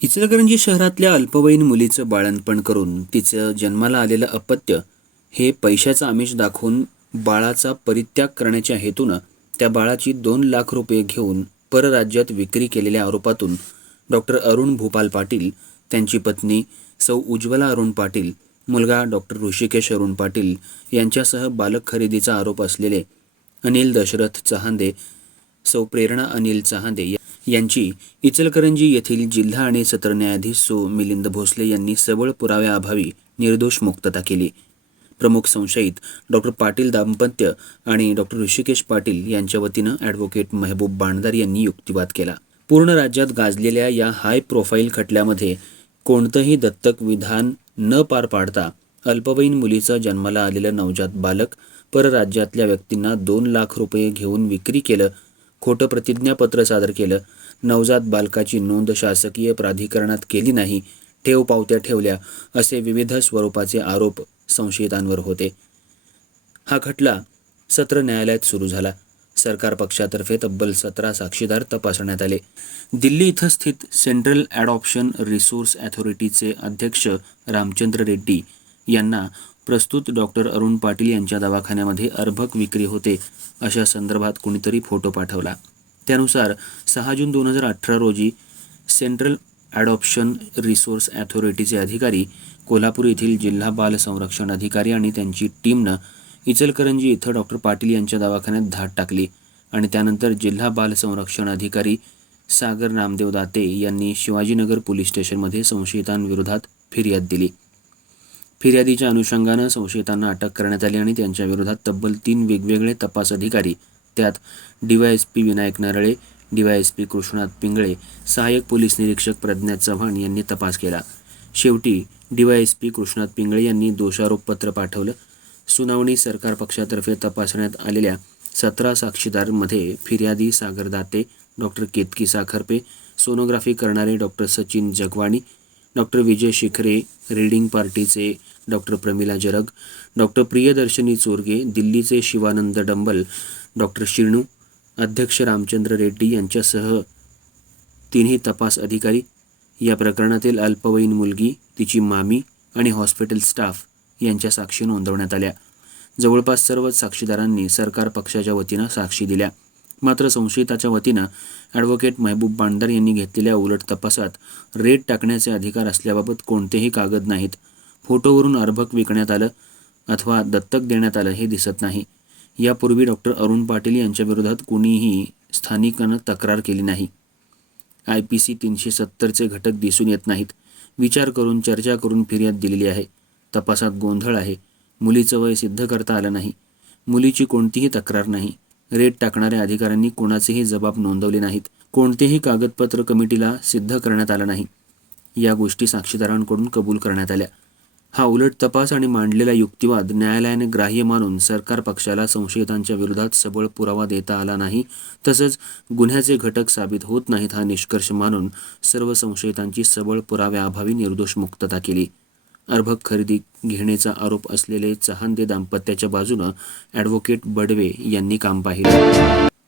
इचलकरंजी शहरातल्या अल्पवयीन मुलीचं बाळणपण करून तिचं जन्माला आलेलं अपत्य हे पैशाचं आमिष दाखवून बाळाचा परित्याग करण्याच्या हेतूनं त्या बाळाची दोन लाख रुपये घेऊन परराज्यात विक्री केलेल्या आरोपातून डॉक्टर अरुण भूपाल पाटील त्यांची पत्नी सौ. उज्ज्वला अरुण पाटील मुलगा डॉक्टर ऋषिकेश अरुण पाटील यांच्यासह बालक खरेदीचा आरोप असलेले अनिल दशरथ चहांदे सौ. प्रेरणा अनिल चहांदे या- यांची इचलकरंजी येथील जिल्हा आणि सत्र न्यायाधीश सो. मिलिंद भोसले यांनी सबळ पुराव्याअभावी निर्दोष मुक्तता केली. प्रमुख संशयित डॉक्टर पाटील दाम्पत्य आणि डॉक्टर ऋषिकेश पाटील यांच्या वतीनं ॲडव्होकेट महबूब बाणदार यांनी युक्तिवाद केला. पूर्ण राज्यात गाजलेल्या या हाय प्रोफाईल खटल्यामध्ये कोणतंही दत्तक विधान न पार पाडता अल्पवयीन मुलीचं जन्माला आलेलं नवजात बालक परराज्यातल्या व्यक्तींना दोन लाख रुपये घेऊन विक्री केलं खोटं प्रतिज्ञापत्र सादर केलं. नवजात बालकाची नोंद शासकीय प्राधिकरणात केली नाही. ठेव पावत्या ठेवल्या असे विविध स्वरूपाचे आरोप संशयितांवर होते. हा खटला सत्र न्यायालयात सुरू झाला. सरकार पक्षातर्फे तब्बल सतरा साक्षीदार तपासण्यात आले. दिल्ली इथं स्थित सेंट्रल ॲडॉप्शन रिसोर्स अथॉरिटीचे अध्यक्ष रामचंद्र रेड्डी यांना प्रस्तुत डॉक्टर अरुण पाटील यांच्या दवाखान्यामध्ये अर्भक विक्री होते अशा संदर्भात कुणीतरी फोटो पाठवला. त्यानुसार सहा जून दोन हजार अठरा रोजी सेंट्रल ॲडॉप्शन रिसोर्स ॲथॉरिटीचे अधिकारी कोल्हापूर येथील जिल्हा बाल संरक्षण अधिकारी आणि त्यांची टीमनं इचलकरंजी इथं डॉक्टर पाटील यांच्या दवाखान्यात धाड टाकली आणि त्यानंतर जिल्हा बाल संरक्षण अधिकारी सागर नामदेव दाते यांनी शिवाजीनगर पोलीस स्टेशनमध्ये संशयितांविरोधात फिर्याद दिली. फिर्यादीच्या अनुषंगानं संशयितांना अटक करण्यात आली आणि त्यांच्याविरोधात तब्बल तीन वेगवेगळे तपास अधिकारी त्यात डीवायएसपी विनायक नरळे डीवायएसपी कृष्णात पिंगळे सहाय्यक पोलीस निरीक्षक प्रज्ञा चव्हाण यांनी तपास केला. शेवटी डीवायएसपी कृष्णात पिंगळे यांनी दोषारोपपत्र पाठवलं. सुनावणी सरकार पक्षातर्फे तपासण्यात आलेल्या सतरा साक्षीदारमध्ये फिर्यादी सागर दाते डॉक्टर केतकी साखरपे सोनोग्राफी करणारे doctor Sachin Jagwani doctor Vijay Shikhare reading पार्टीचे डॉक्टर प्रमिला जरग डॉक्टर प्रियदर्शनी चोरगे दिल्लीचे शिवानंद डंबल डॉक्टर शिणू अध्यक्ष रामचंद्र रेड्डी यांच्यासह तिन्ही तपास अधिकारी. या प्रकरणातील अल्पवयीन मुलगी तिची मामी आणि हॉस्पिटल स्टाफ यांच्या साक्षी नोंदवण्यात आल्या. जवळपास सर्वच साक्षीदारांनी सरकार पक्षाच्या वतीनं साक्षी दिल्या. मात्र संशयिताच्या वतीनं ॲडव्होकेट महबूब बांडर यांनी घेतलेल्या उलट तपासात रेट टाकण्याचे अधिकार असल्याबाबत कोणतेही कागद नाहीत. फोटोवरून अर्भक विकण्यात आलं अथवा दत्तक देण्यात आलं हे दिसत नाही. यापूर्वी डॉक्टर अरुण पाटील यांच्याविरोधात कुणीही स्थानिकानं तक्रार केली नाही. आय पी सी तीनशे सत्तरचे घटक दिसून येत नाहीत. विचार करून चर्चा करून फिर्याद दिलेली आहे. तपासात गोंधळ आहे. मुलीचं वय सिद्ध करता आलं नाही. मुलीची कोणतीही तक्रार नाही. रेट टाकणाऱ्या अधिकाऱ्यांनी कोणाचेही जबाब नोंदवले नाहीत. कोणतेही कागदपत्र कमिटीला सिद्ध करण्यात आलं नाही. या गोष्टी साक्षीदारांकडून कबूल करण्यात आल्या. हा उलट तपास आणि मांडलेला युक्तिवाद न्यायालयाने ग्राह्य मानून सरकार पक्षाला संशयितांच्या विरोधात सबळ पुरावा देता आला नाही तसंच गुन्ह्याचे घटक साबित होत नाहीत हा निष्कर्ष मानून सर्व संशयितांची सबळ पुराव्याअभावी निर्दोष मुक्तता केली. अर्भक खरेदी घेण्याचा आरोप असलेले चहांदे दाम्पत्याच्या बाजूनं ॲडव्होकेट बडवे यांनी काम पाहिलं.